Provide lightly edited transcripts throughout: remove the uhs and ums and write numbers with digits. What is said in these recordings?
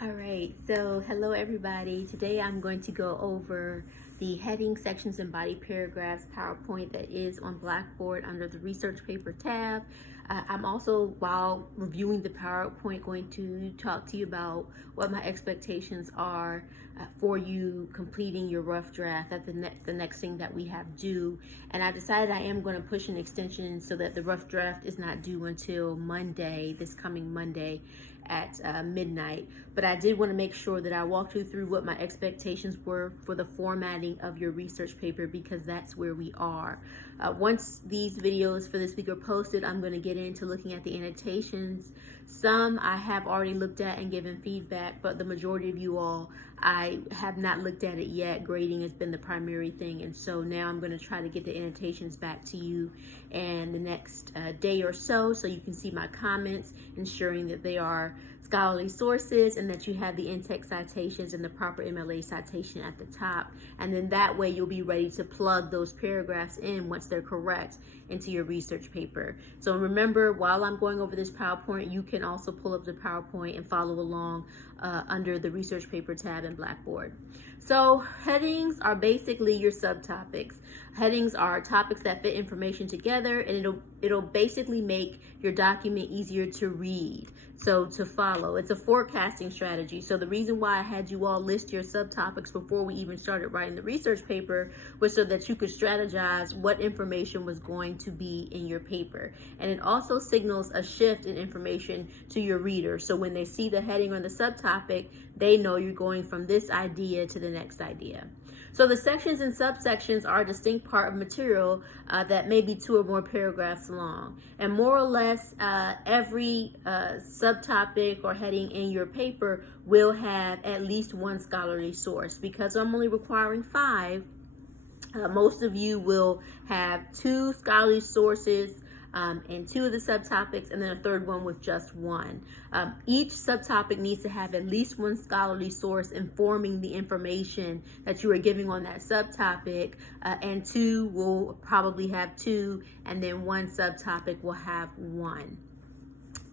All right, so hello everybody. Today I'm going to go over the headings, sections, and body paragraphs PowerPoint that is on Blackboard under the research paper tab. I'm also, while reviewing the PowerPoint, going to talk to you about what my expectations are for you completing your rough draft. That's the next thing that we have due. And I decided I am going to push an extension so that the rough draft is not due until Monday, this coming Monday at midnight. But I did want to make sure that I walked you through what my expectations were for the formatting of your research paper, because that's where we are. Once these videos for this week are posted, I'm going to get into looking at the annotations. Some I have already looked at and given feedback, but the majority of you all, I have not looked at it yet. Grading has been the primary thing, and so now I'm going to try to get the annotations back to you in the next day or so you can see my comments, ensuring that they are scholarly sources and that you have the in-text citations and the proper MLA citation at the top. And then that way you'll be ready to plug those paragraphs in once they're correct into your research paper. So remember, while I'm going over this PowerPoint, you can also pull up the PowerPoint and follow along under the research paper tab in Blackboard. So headings are basically your subtopics. Headings are topics that fit information together, and it'll basically make your document easier to read, so to follow. It's a forecasting strategy. So the reason why I had you all list your subtopics before we even started writing the research paper was so that you could strategize what information was going to be in your paper. And it also signals a shift in information to your reader. So when they see the heading or the subtopic, they know you're going from this idea to the next idea. So the sections and subsections are a distinct part of material that may be 2 or more paragraphs long. And more or less every subtopic or heading in your paper will have at least one scholarly source. Because I'm only requiring 5, most of you will have 2 scholarly sources and 2 of the subtopics, and then a third one with just 1. Each subtopic needs to have at least 1 scholarly source informing the information that you are giving on that subtopic, and 2 will probably have 2, and then 1 subtopic will have 1.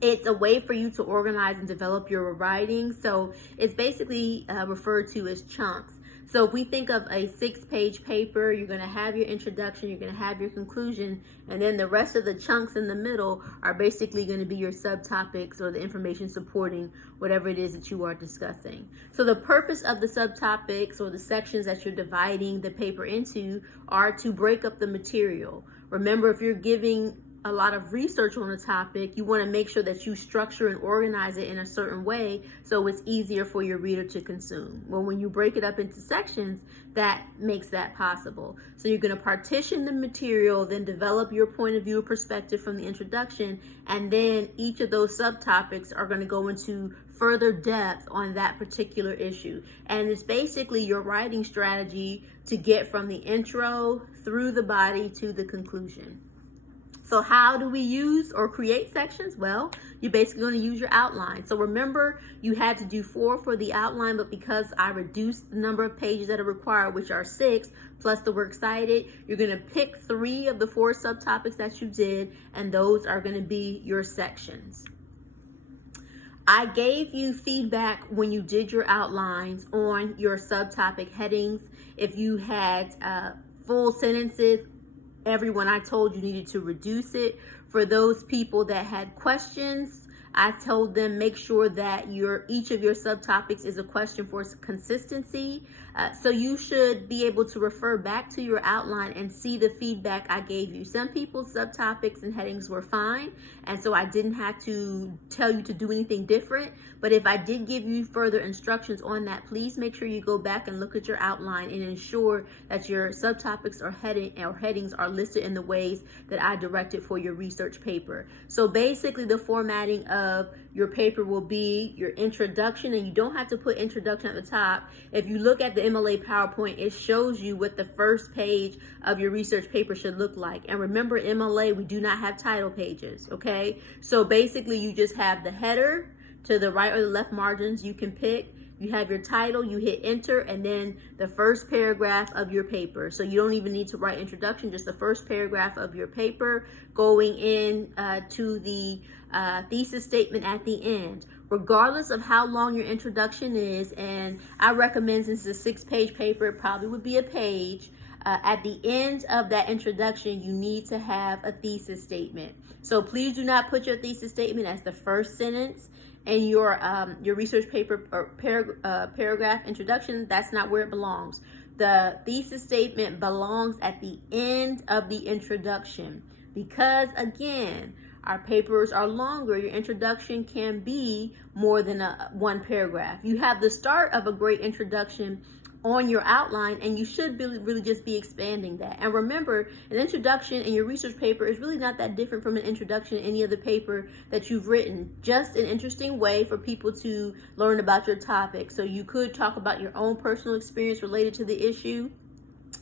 It's a way for you to organize and develop your writing. So it's basically referred to as chunks. So if we think of a 6-page paper, you're going to have your introduction, you're going to have your conclusion, and then the rest of the chunks in the middle are basically going to be your subtopics or the information supporting whatever it is that you are discussing. So the purpose of the subtopics or the sections that you're dividing the paper into are to break up the material. Remember, if you're giving a lot of research on a topic, you want to make sure that you structure and organize it in a certain way so it's easier for your reader to consume. Well, when you break it up into sections, that makes that possible. So you're going to partition the material, then develop your point of view or perspective from the introduction, and then each of those subtopics are going to go into further depth on that particular issue. And it's basically your writing strategy to get from the intro through the body to the conclusion. So how do we use or create sections? Well, you're basically going to use your outline. So remember, you had to do 4 for the outline, but because I reduced the number of pages that are required, which are 6, plus the works cited, you're going to pick 3 of the 4 subtopics that you did, and those are going to be your sections. I gave you feedback when you did your outlines on your subtopic headings. If you had full sentences, everyone I told you needed to reduce it. For those people that had questions, I told them make sure that each of your subtopics is a question for consistency. So you should be able to refer back to your outline and see the feedback I gave you. Some people's subtopics and headings were fine, and so I didn't have to tell you to do anything different. But if I did give you further instructions on that, please make sure you go back and look at your outline and ensure that your subtopics or headings are listed in the ways that I directed for your research paper. So basically the formatting of your paper will be your introduction, and you don't have to put introduction at the top. If you look at the MLA PowerPoint, it shows you what the first page of your research paper should look like. And remember, MLA, we do not have title pages, okay? So basically you just have the header to the right or the left margins, you can pick. You have your title, you hit enter, and then the first paragraph of your paper. So you don't even need to write introduction, just the first paragraph of your paper going in to the thesis statement at the end. regardless of how long your introduction is, and I recommend, since it's a 6-page paper, it probably would be a page. At the end of that introduction, you need to have a thesis statement. So please do not put your thesis statement as the first sentence in your research paper or paragraph introduction. That's not where it belongs. The thesis statement belongs at the end of the introduction, because again, our papers are longer. Your introduction can be more than one paragraph. You have the start of a great introduction on your outline, and you should really just be expanding that. And remember, an introduction in your research paper is really not that different from an introduction in any other paper that you've written. Just an interesting way for people to learn about your topic. So you could talk about your own personal experience related to the issue.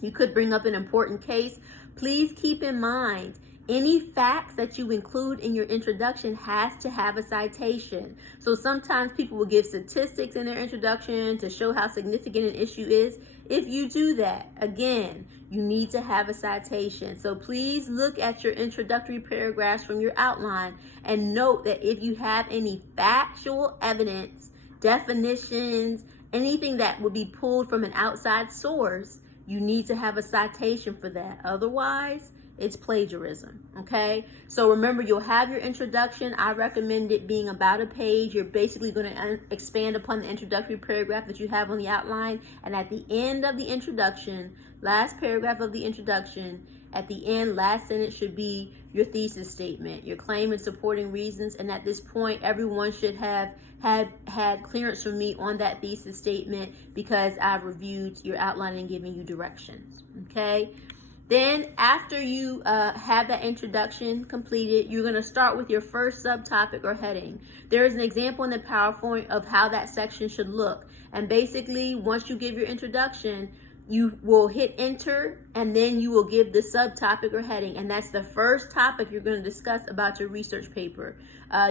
You could bring up an important case. Please keep in mind, any facts that you include in your introduction has to have a citation. So sometimes people will give statistics in their introduction to show how significant an issue is. If you do that, again, you need to have a citation. So please look at your introductory paragraphs from your outline and note that if you have any factual evidence, definitions, anything that would be pulled from an outside source, you need to have a citation for that. Otherwise, it's plagiarism, okay? So remember, you'll have your introduction. I recommend it being about a page. You're basically going to expand upon the introductory paragraph that you have on the outline. And at the end of the introduction, last paragraph of the introduction, at the end, last sentence should be your thesis statement, your claim and supporting reasons. And at this point, everyone should have had clearance from me on that thesis statement, because I've reviewed your outline and given you directions, okay? Then after you have that introduction completed, you're going to start with your first subtopic or heading. There is an example in the PowerPoint of how that section should look. And basically, once you give your introduction, you will hit enter, and then you will give the subtopic or heading. And that's the first topic you're going to discuss about your research paper.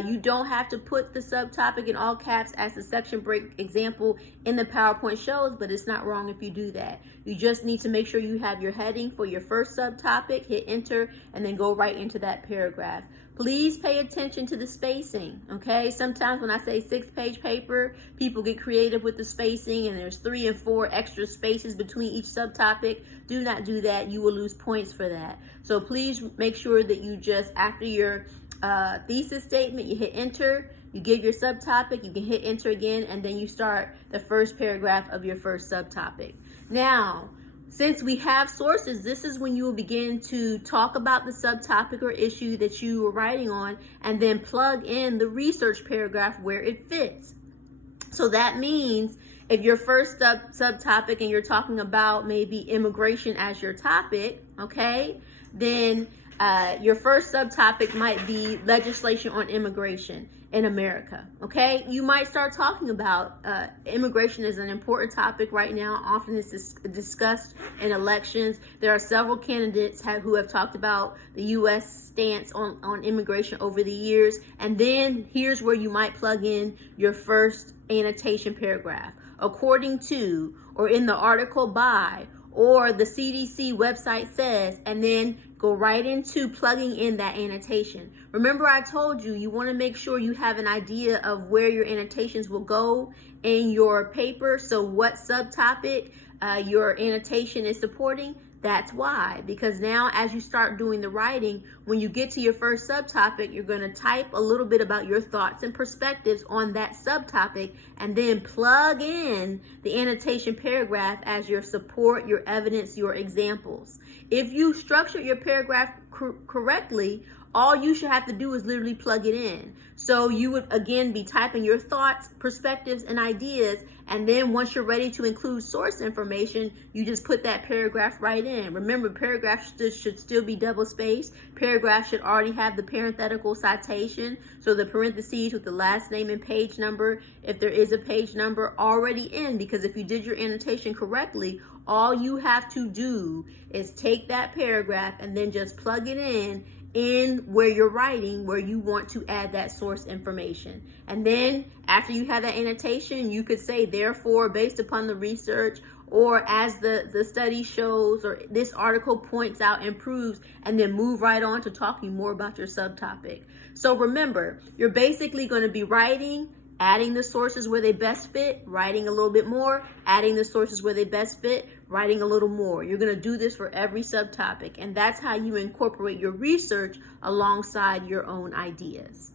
You don't have to put the subtopic in all caps as the section break example in the PowerPoint shows, but it's not wrong if you do that. You just need to make sure you have your heading for your first subtopic, hit enter, and then go right into that paragraph. Please pay attention to the spacing, okay? Sometimes when I say 6-page paper, people get creative with the spacing, and there's 3 and 4 extra spaces between each subtopic. Do not do that. You will lose points for that. So please make sure that you just, after your thesis statement, you hit enter, you give your subtopic, you can hit enter again, and then you start the first paragraph of your first subtopic. Now, since we have sources, this is when you will begin to talk about the subtopic or issue that you were writing on, and then plug in the research paragraph where it fits. So that means if your first subtopic and you're talking about maybe immigration as your topic, okay, then your first subtopic might be legislation on immigration in America, okay? You might start talking about immigration is an important topic right now. Often it's discussed in elections. There are several candidates who have talked about the U.S. stance on immigration over the years. And then here's where you might plug in your first annotation paragraph. According to, or in the article by, or the CDC website says, and then go right into plugging in that annotation. Remember, I told you, you want to make sure you have an idea of where your annotations will go in your paper. So what subtopic your annotation is supporting. That's why, because now as you start doing the writing, when you get to your first subtopic, you're going to type a little bit about your thoughts and perspectives on that subtopic, and then plug in the annotation paragraph as your support, your evidence, your examples. If you structure your paragraph correctly, all you should have to do is literally plug it in. So you would again be typing your thoughts, perspectives, and ideas, and then once you're ready to include source information, you just put that paragraph right in. Remember, paragraphs should still be double spaced. Paragraphs should already have the parenthetical citation, so the parentheses with the last name and page number, if there is a page number, already in, because if you did your annotation correctly, all you have to do is take that paragraph and then just plug it in where you're writing, where you want to add that source information. And then after you have that annotation, you could say, therefore, based upon the research, or as the study shows, or this article points out and proves, and then move right on to talking more about your subtopic. So remember, you're basically going to be writing, adding the sources where they best fit, writing a little bit more, adding the sources where they best fit, writing a little more. You're going to do this for every subtopic, and that's how you incorporate your research alongside your own ideas.